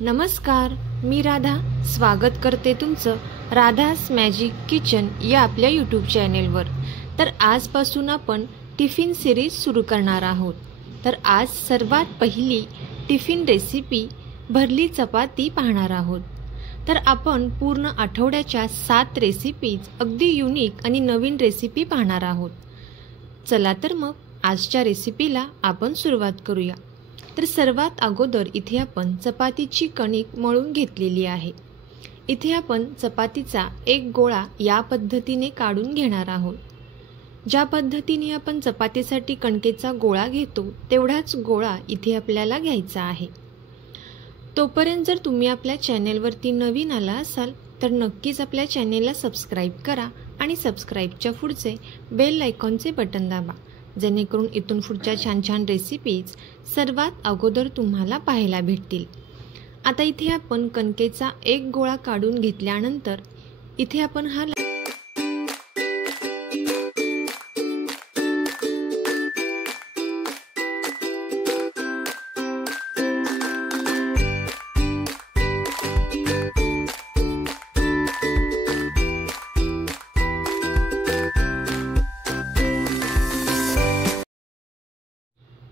नमस्कार, मी राधा स्वागत करते तुमचं राधास मॅजिक किचन या आपल्या यूट्यूब चॅनेलवर। तर आजपासून आपण टिफिन सिरीज सुरू करणार आहोत। तर आज सर्वात पहिली टिफिन रेसिपी भरली चपाती पाहणार आहोत। तर आपण पूर्ण आठवड्याच्या 7 रेसिपीज अगदी युनिक आणि नवीन रेसिपी पाहणार आहोत। चला तर मग आजच्या रेसिपीला आपण सुरुवात करूया। तर सर्वात अगोदर इथे आपण चपातीची कणिक मळून घेतलेली आहे। इथे आपण चपातीचा एक गोळा या पद्धतीने काढून घेणार आहोत। ज्या पद्धतीने आपण चपातीसाठी कणकेचा गोळा घेतो तेवढाच गोळा इथे आपल्याला घ्यायचा आहे। तोपर्यंत जर तुम्ही आपल्या चॅनेलवरती नवीन आला असाल तर नक्कीच आपल्या चॅनेलला सबस्क्राइब करा आणि सबस्क्राइबच्या पुढचे बेल आयकॉनचे बटन दाबा, जेणेकरून इथून पुढच्या छान छान रेसिपीज सर्वात अगोदर तुम्हाला पाहायला भेटतील। आता इथे आपण कणकेचा एक गोळा काढून घेतल्यानंतर इथे आपण हा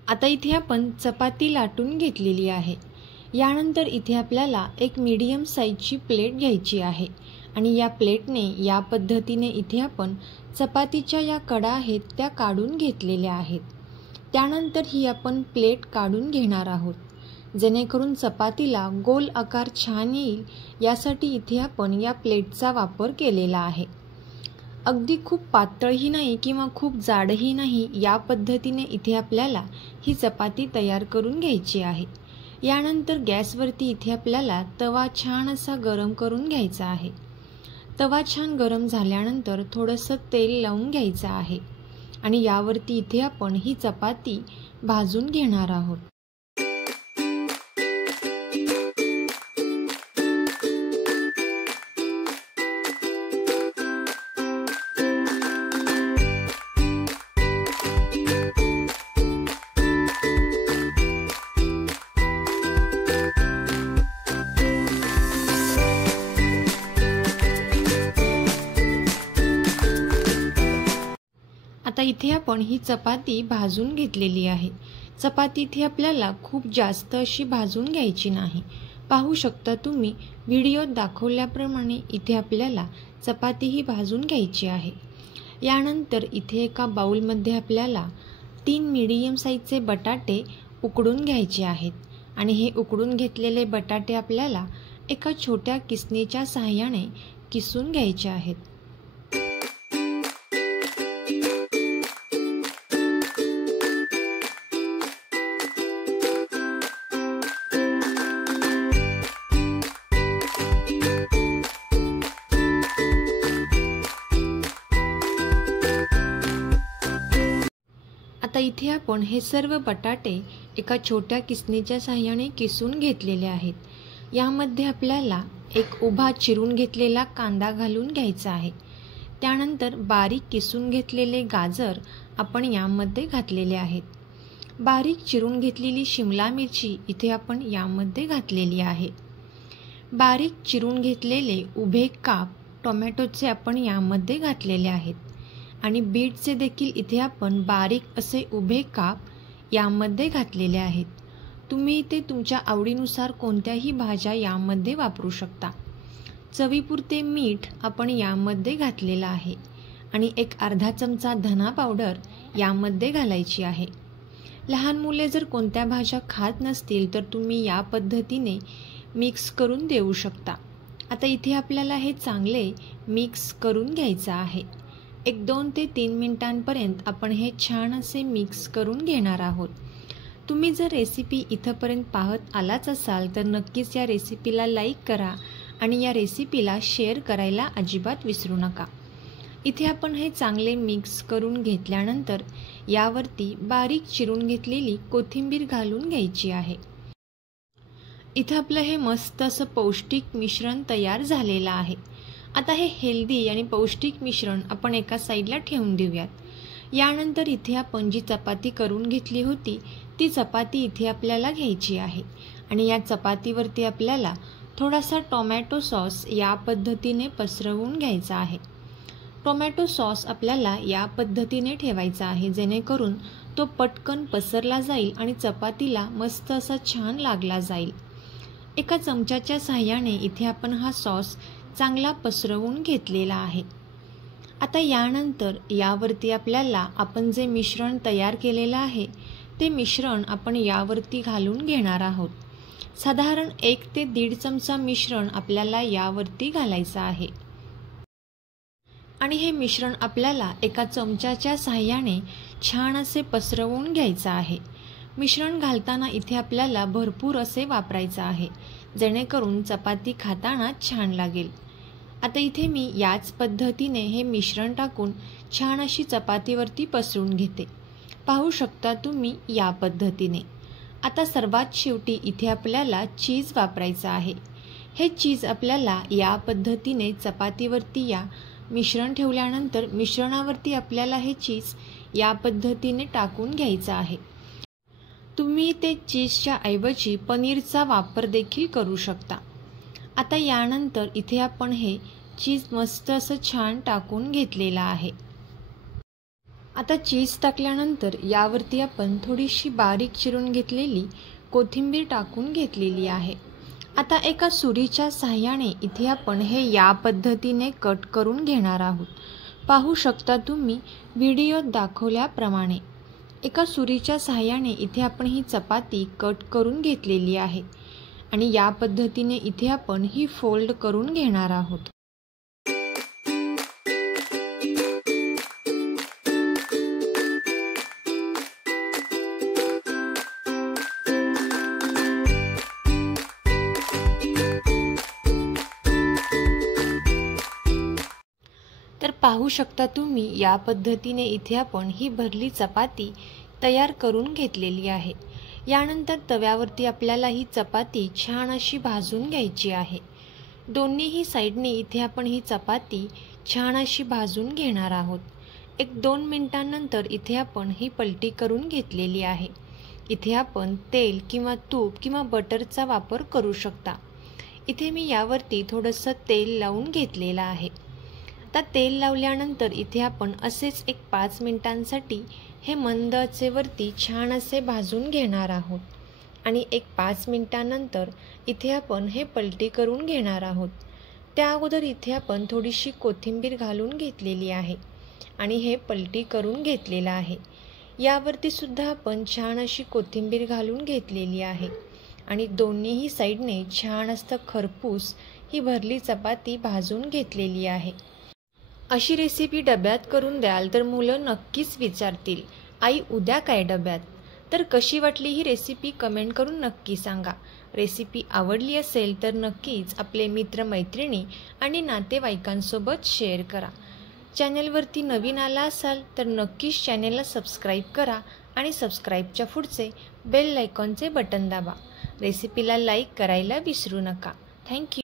आता इथे आपण चपाती लाटून घेतलेली आहे। यानंतर इथे आपल्याला एक मीडियम साइजची प्लेट घ्यायची आहे आणि या प्लेटने या पद्धतीने इथे आपण चपातीच्या या कडा आहेत त्या काढून घेतलेल्या आहेत। त्यानंतर ही आपण प्लेट काढून घेणार आहोत, जेणेकरून चपातीला गोल आकार छान येईल यासाठी इथे आपण या प्लेटचा वापर केलेला आहे। अगदी खूप पातळही नाही किंवा खूप जाडही नाही, या पद्धतीने इथे आपल्याला ही चपाती तयार करून घ्यायची आहे। यानंतर गॅसवरती इथे आपल्याला तवा छान असा गरम करून घ्यायचा आहे। तवा छान गरम झाल्यानंतर थोडंसं तेल लावून घ्यायचं आहे आणि यावरती इथे आपण ही चपाती भाजून घेणार आहोत। आता इथे आपण ही चपाती भाजून घेतलेली आहे। चपाती इथे आपल्याला खूप जास्त अशी भाजून घ्यायची नाही। पाहू शकता तुम्ही व्हिडिओत दाखवल्याप्रमाणे इथे आपल्याला चपाती ही भाजून घ्यायची आहे। यानंतर इथे एका बाउलमध्ये आपल्याला 3 मीडियम साइजचे बटाटे उकडून घ्यायचे आहेत आणि हे उकडून घेतलेले बटाटे आपल्याला एका छोट्या किसणीच्या सहाय्याने किसून घ्यायचे आहेत। आता इथे आपण हे सर्व बटाटे एका छोट्या किसणीच्या सहाय्याने किसून घेतलेले आहेत। यामध्ये आपल्याला एक उभा चिरून घेतलेला कांदा घालून घ्यायचा आहे। त्यानंतर बारीक किसून घेतलेले गाजर आपण यामध्ये घातलेले आहेत। बारीक चिरून घेतलेली शिमला मिरची इथे आपण यामध्ये घातलेली आहे। बारीक चिरून घेतलेले उभे काप टोमॅटोचे आपण यामध्ये घातलेले आहेत आणि बीटचे देखील इथे आपण बारीक असे उभे काप यामध्ये घातलेले आहेत। तुम्ही इथे तुमच्या आवडीनुसार कोणत्याही भाज्या यामध्ये वापरू शकता। चवीपुरते मीठ आपण यामध्ये घातलेला आहे आणि एक अर्धा चमचा धना पावडर यामध्ये घालायची आहे। लहान मुले जर कोणत्या भाज्या खात नसतील तर तुम्ही या पद्धतीने मिक्स करून देऊ शकता। आता इथे आपल्याला हे चांगले मिक्स करून घ्यायचं आहे। 1-2 ते 3 मिनिटांपर्यंत आपण हे छान असे मिक्स करून घेणार आहोत। तुम्ही जर रेसिपी इथंपर्यंत पाहत आलाच असाल तर नक्कीच या रेसिपीला लाईक करा आणि या रेसिपीला शेअर करायला अजिबात विसरू नका। इथे आपण हे चांगले मिक्स करून घेतल्यानंतर यावरती बारीक चिरून घेतलेली कोथिंबीर घालून घ्यायची आहे। इथे आपलं हे मस्त असं पौष्टिक मिश्रण तयार झालेलं आहे। आता हे हेल्दी आणि पौष्टिक मिश्रण आपण एका साईडला ठेवून देऊयात। यानंतर इथे आपण जी चपाती करून घेतली होती ती चपाती इथे आपल्याला घ्यायची आहे आणि या चपातीवरती आपल्याला थोडासा टोमॅटो सॉस या पद्धतीने पसरवून घ्यायचा आहे। टोमॅटो सॉस आपल्याला या पद्धतीने ठेवायचा आहे जेणेकरून तो पटकन पसरला जाईल आणि चपातीला मस्त असा छान लागला जाईल। एका चमच्याच्या साहाय्याने इथे आपण हा सॉस चांगला पसरवून घेतलेला आहे। आता यानंतर यावरती आपल्याला आपण जे मिश्रण तयार केलेलं आहे ते मिश्रण आपण यावरती घालून घेणार आहोत। साधारण 1 ते 1.5 चमचा मिश्रण आपल्याला यावरती घालायचं आहे आणि हे मिश्रण आपल्याला एका चमच्याच्या साहाय्याने छान असे पसरवून घ्यायचं आहे। मिश्रण घालताना इथे आपल्याला भरपूर असे वापरायचं आहे जेणेकरून चपाती खाताना छान लागेल। आता इथे मी याच पद्धतीने हे मिश्रण टाकून छान अशी चपातीवरती पसरून घेते। पाहू शकता तुम्ही या पद्धतीने। आता सर्वात शेवटी इथे आपल्याला चीज वापरायचं आहे। हे चीज आपल्याला या पद्धतीने चपातीवरती या मिश्रण ठेवल्यानंतर मिश्रणावरती आपल्याला हे चीज या पद्धतीने टाकून घ्यायचं आहे। तुम्ही ते चीजच्या ऐवजी पनीरचा वापर देखील करू शकता। आता यानंतर इथे आपण हे चीज मस्त असं छान टाकून घेतलेलं आहे। आता चीज टाकल्यानंतर यावरती आपण थोडीशी बारीक चिरून घेतलेली कोथिंबीर टाकून घेतलेली आहे। आता एका सुरीच्या साहाय्याने इथे आपण हे या पद्धतीने कट करून घेणार आहोत। पाहू शकता तुम्ही व्हिडिओत दाखवल्याप्रमाणे। एका सुरीच्या साहाय्याने इथे आपण ही चपाती कट करून घेतलेली आहे आणि या पद्धतीने इथे आपण ही फोल्ड करून घेणार आहोत। तर पाहू शकता तुम्ही या पद्धतीने इथे आपण ही भरली चपाती तयार करून घेतलेली आहे। यानंतर तव्यावरती आपल्याला ही चपाती छान अशी भाजून घ्यायची आहे। दोन्हीही साइडने इथे आपण ही चपाती छान अशी भाजून घेणार आहोत। 1-2 मिनिटांनंतर इथे आपण ही पलटी करून घेतलेली आहे। इथे आपण तेल किंवा तूप किंवा बटरचा वापर करू शकता। इथे मी यावरती थोडंसं तेल लावून घेतलेलं आहे। आता तेल लावल्यानंतर इथे आपण असेच 5 मिनिटांसाठी हे मंद आचेवरती छान असे भाजून घेणार आहोत आणि 5 मिनिटांनंतर इथे आपण हे पलटी करून घेणार आहोत। त्या अगोदर इथे आपण थोडीशी कोथिंबीर घालून घेतलेली आहे आणि हे पलटी करून घेतलेलं आहे। यावरती सुद्धा आपण छान अशी कोथिंबीर घालून घेतलेली आहे आणि दोन्हीही साइडने छान असं खरपूस ही भरली चपाती भाजून घेतलेली आहे। अशी रेसिपी डब्यात करून द्याल तर मुलं नक्कीच विचारतील, आई उद्या काय डब्यात? तर कशी वाटली ही रेसिपी कमेंट करून नक्की सांगा। रेसिपी आवडली असेल तर नक्कीच आपले मित्रमैत्रिणी आणि नातेवाईकांसोबत शेअर करा। चॅनलवरती नवीन आला असाल तर नक्कीच चॅनलला सबस्क्राईब करा आणि सबस्क्राईबच्या पुढचे बेल आयकॉनचे बटन दाबा। रेसिपीला लाईक करायला विसरू नका। थँक्यू।